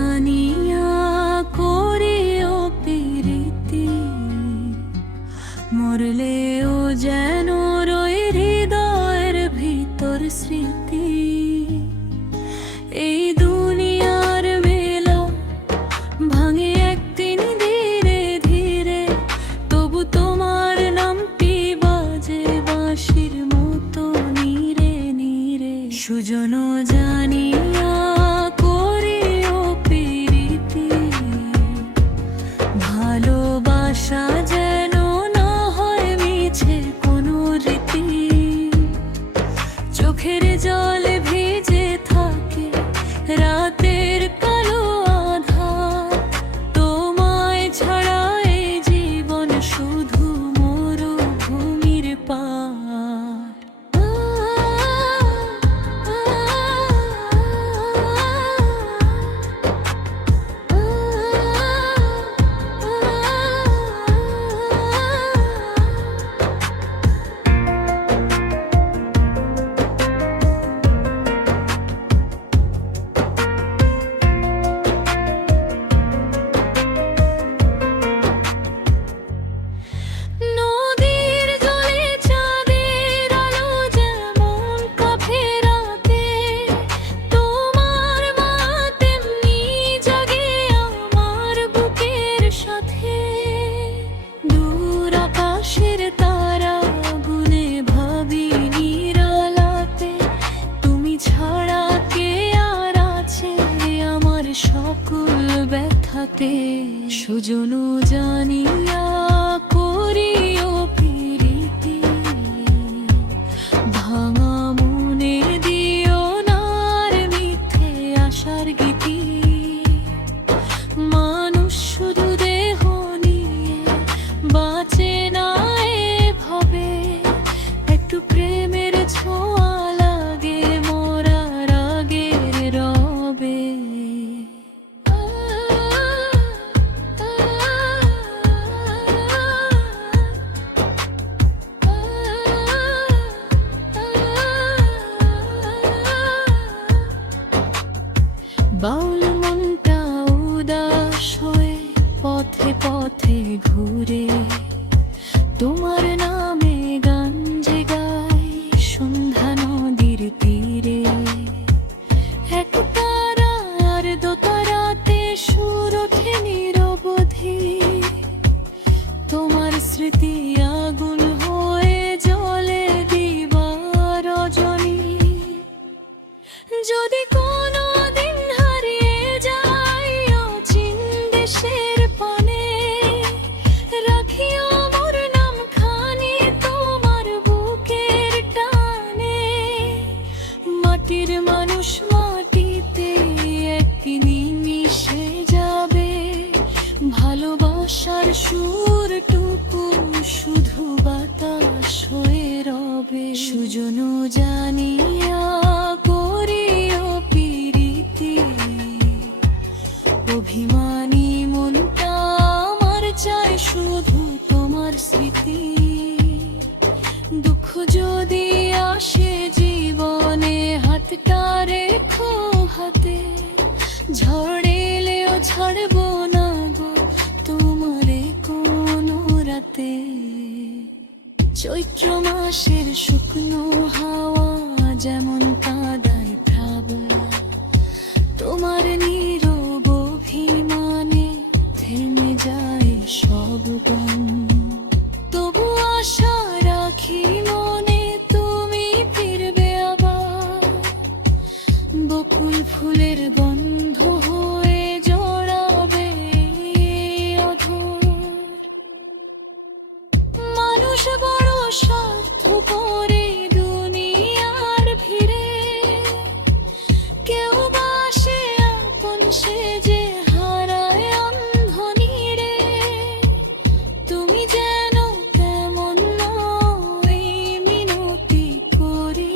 জানিয়া করিও প্রীতি, মরলেও যেন রয় হৃদয়ের ভিতর স্মৃতি। এই দুনিয়ার মেলা ভাঙে একদিন ধীরে ধীরে, তবু তোমার নামটি বাজে বাঁশির মতো নীরে নীরে। সুজন জানিয়া করিও প্রীতি, ভালোবাসা যেন না হয় মিছে কোনো রীতি। চোখের জলে ভিজে থাকে রাতের কালো আধার, তোমায় ছাড়া এই জীবন শুধু মরুভূমির পার। নদীর জলে চাঁদের আলো যেমন কাঁপে রাতে, তোমার মা তেমনি জাগে আমার বুকের সাথে। দূর আকাশের তারা গুনে ভাবি নিরালাতে, তুমি ছাড়া কে আর আছে আমার সকল ব্যথাতে। সুজন জানিয়া করিও প্রীতি, ভাঙা মনে দিও না আর মিথ্যে আশার গীতি। মানুষ শুধু দেহ নিয়ে বাঁচে না এভাবে, একটু প্রেমের ছোঁয়া লাগে মরার আগের রবে। বাউল মনটা উদাস হয়ে পথে পথে ঘুরে, তোমার নামে গান যে গায় সন্ধ্যা নদীর তীরে। এক তারা আর দোতারাতে সুর ওঠে নিরবধি, তোমার স্মৃতি আগুন হয়ে জ্বলে দিবা রজনী। যদি কোনো দিন হারিয়ে যাই অচিন দেশের পানে, রাখিও মোর নাম খানি তোমার বুকের টানে। মাটির মানুষ মাটিতে একদিনই মিশে যাবে, ভালোবাসার সুরটুকু শুধু বাতাস হয়ে রবে। সুজন জানিয়া করিও প্রীতি, অভিমানী মনটা আমার চায় শুধু তোমার স্মৃতি। দুঃখ যদি আসে জীবনে হাতটা রেখো হাতে, ঝড় এলেও ছাড়বো না গো তোমারে কোনো রাতে। চৈত্র মাসের শুকনো হাওয়া যেমন কাঁদায় ভাবনা, তোমার নীরব অভিমানে থেমে যায় সব গান। তবু আশা রাখি মনে তুমি ফিরবে আবার, বকুল ফুলের গন্ধ হয়ে জড়াবে অধর। মানুষ বড় স্বার্থ করে দুনিয়ার ভিড়ে, কেউ বাসে আপন সেজে হারায় অন্ধ নীড়ে। তুমি যেন কেমন নও এই মিনতি করি,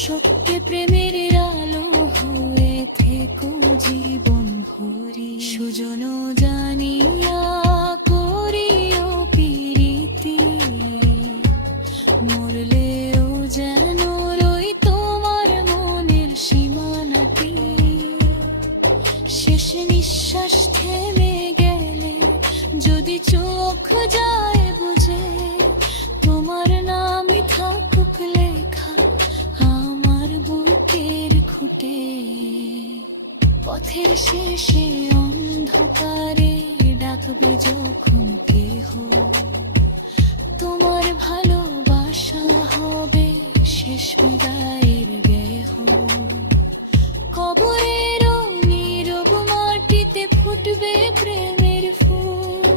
সত্যে প্রেমের আলো হয়ে থেকো জীবন ভরি। সুজন জানিয়া করিও প্রীতি, মরলেও যেন রই তোমার মনের সীমানাটি। শেষ নিঃশ্বাস থেমে গেলে যদি চোখ যায় বুঝে, তোমার নামই থাকুক লেখা আমার বুকের খুঁটে। পথের শেষে অন্ধকারে ডাকবে যখন কেহ, তোমার ভালোবাসা হবে শেষ বিদায়ের গেহ। কবরেরও নীরব মাটিতে ফুটবে প্রেমের ফুল,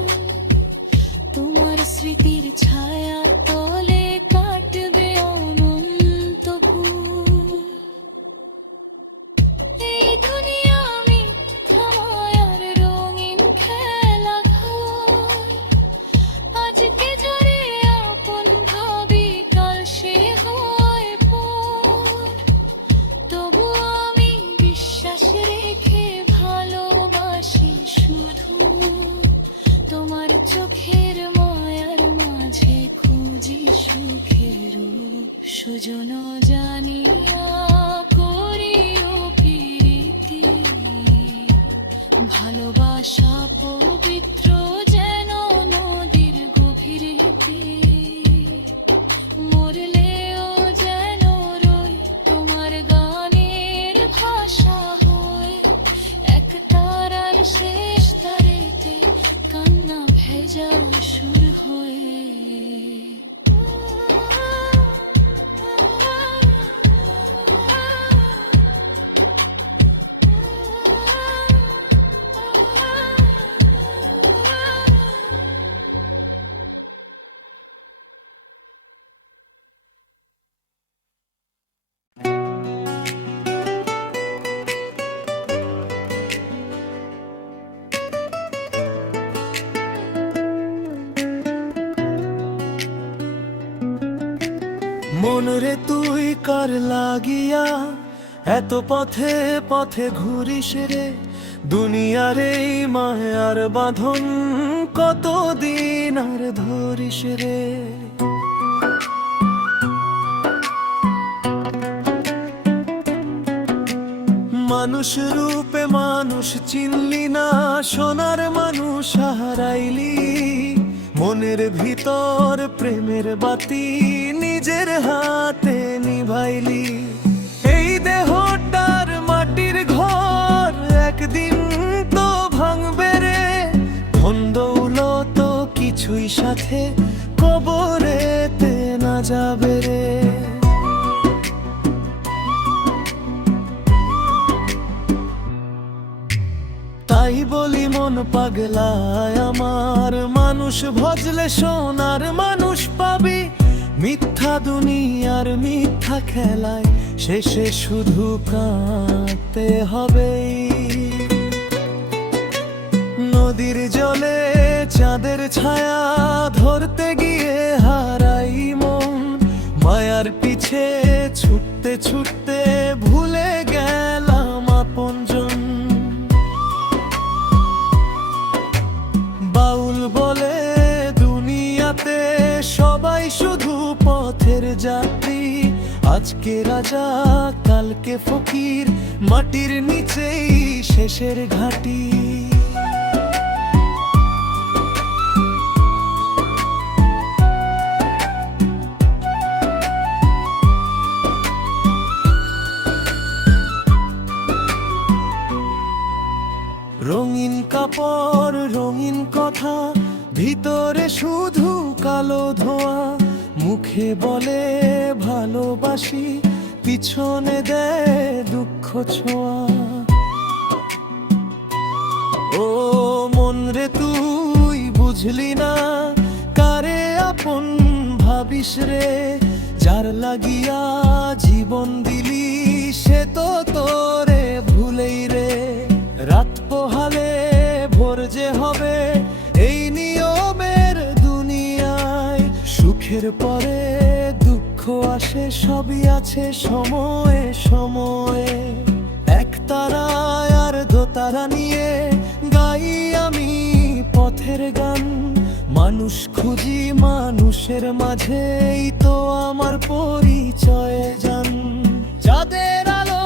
তোমার স্মৃতির ছায়া তলে কাটবে অনন্ত কুল। এই দুনিয়া মিথ্যা মায়ার রঙিন খেলা ঘর, আজকে যারে আপন ভাবি কাল সে হয় পর। তবু আমি বিশ্বাস রেখে ভালোবাসি শুধু, তোমার চোখের মায়ার মাঝে খুঁজি সুখের সুজন জানিয়া করিও প্রীতি। ভালোবাসা পবিত্র যেন নদীর গভীরেতে, মরলেও যেন রই তোমার গানের ভাষা হয়ে। এক তারার শেষ তারেতে কান্না ভেজা সুর হয়ে। মনরে তুই কার লাগিয়া এত পথে পথে ঘুরিস রে, দুনিয়ার এই মায়ার বাঁধন কতদিন আর ধরিস রে। মানুষ রূপে মানুষ চিনলি না, সোনার মানুষ হারাইলি। মনের ভিতর প্রেমের বাতি নিজের হাতে নিভাইলি। এই দেহটার মাটির ঘর একদিন তো ভাঙবে রে, ধন দৌলত কিছুই সাথে কবরেতে না যাবে রে। তাই বলি মন পাগলায় আমার, মানুষ ভজলে সোনার মানুষ পাবি। মিথ্যা দুনিয়ার মিথ্যা খেলায় শেষে শুধু কাঁদতে হবে। নদীর জলে চাঁদের ছায়া ধরতে গিয়ে হারাই মন, মায়ার পিছে ছুটতে ছুটতে ভুলে গেলাম আপনজন। বাউল বলে দুনিয়াতে সবাই শুধু পথের যাত্রী, আজকে রাজা কালকে ফকির, মাটির নিচেই শেষের ঘাঁটি। রঙিন কাপড় রঙিন কথা, ভিতরে শুধু কালো ধোঁয়া। মুখে বলে ভালোবাসি, পিছনে দেয় দুঃখ ছোঁয়া। ও মন রে তুই বুঝলি না, কারে আপন ভাবিস রে। যার লাগিয়া জীবন দিলি সে তো তোরে ভুলেই রে। রাত পোহালে ভোর যে হবে এই নিয়মের দুনিয়ায়, সুখের পরে দুঃখ আসে সবই আছে সময়ে সময়ে। এক তারায় আর দোতারা নিয়ে গাই আমি পথের গান, মানুষ খুঁজি মানুষের মাঝেই তো আমার পরিচয় জান। যাদের আলো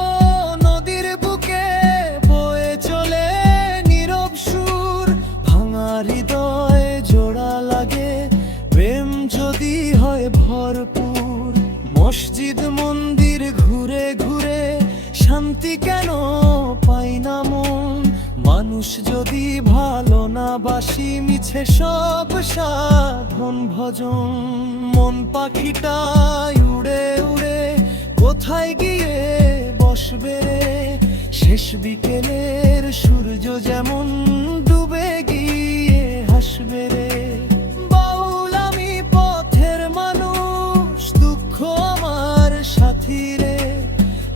নদীর বুকে বয়ে চলে মানুষ যদি ভালো না বাসি মিছে সব সাধন ভজন মন পাখিটাই উড়ে উড়ে কোথায় গিয়ে বসবে রে শেষ বিকেলের সূর্য যেমন ডুবে গিয়ে হাসবে রে বাউল আমি পথের মানুষ দুঃখ আমার সাথী রে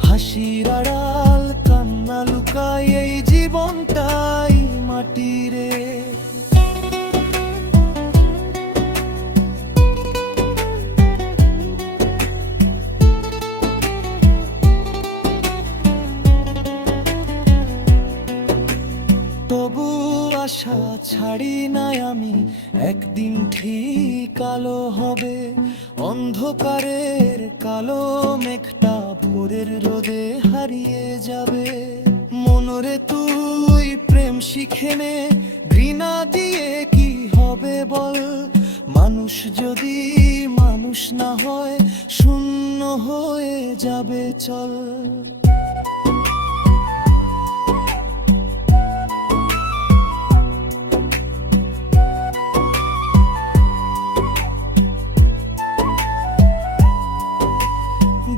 হাসির আড়াল কান্না লুকায় এই জীবনটাই মাটি রে তবু আশা ছাড়ি নাই আমি একদিন ঠিক আলো হবে অন্ধকারের কালো মেঘটা ভোরের রোদে হারিয়ে যাবে মনরে তুই প্রেম শিখে নে ঘৃণা দিয়ে কি হবে বল মানুষ যদি মানুষ না হয় শূন্য হয়ে যাবে চল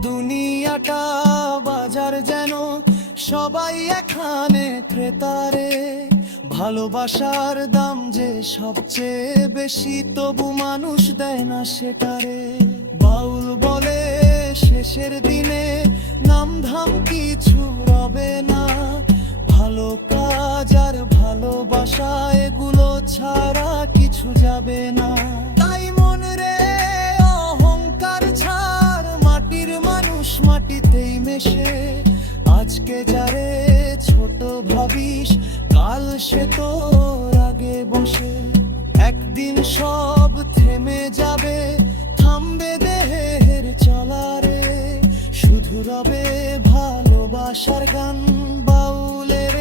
দুনিয়াটা বাজার যেন সবাই এখানে ক্রেতারে ভালোবাসার দাম যে সবচেয়ে বেশি তবু মানুষ দেয় না সেটারে বাউল বলে শেষের দিনে নামধাম কিছু রবে না ভালো কাজ আর ভালোবাসা এগুলো ছাড়া কিছু যাবে না তাই মন রে অহংকার ছাড় মাটির মানুষ মাটিতেই মেশে আজকে যারে ছোট ভাবিস কাল সে তোর আগে বসে একদিন সব থেমে যাবে থামবে দেহের চলারে শুধু রবে ভালোবাসার গান বাউলের